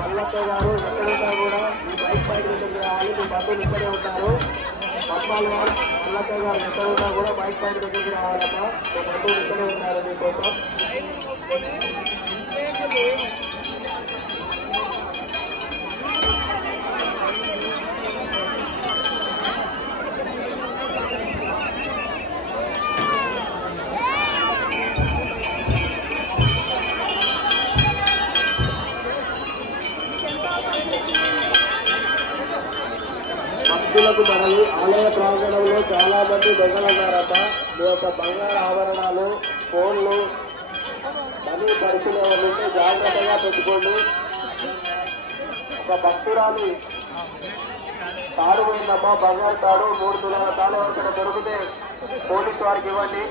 మల్లక్క గారు ఎక్కడున్నా కూడా ఈ బైక్ పైన రావాలి. మీ బంధువులు ఇక్కడే ఉంటారు. పద్మాల్ మల్లక్క గారు ఎక్కడున్నా కూడా బైక్ పైన దగ్గరికి రావాలమ్మా. మీ బంధువులు ఇక్కడే ఉన్నారు మీకోసం. భక్తులకు మనవి, ఆలయ ప్రాంగణంలో చాలా మంది దొంగలు ఉన్నారట. మీ యొక్క బంగారు ఆభరణాలు, ఫోన్లు, మనీ పర్సులు ఎవరుంటే జాగ్రత్తగా పెట్టుకోండి. ఒక భక్తురాలి తాడు పోయిందమ్మా, బంగారు తాడు 3 తులాల తాడు ఎవరికైనా దొరికితే పోలీసు వారికి ఇవ్వండి.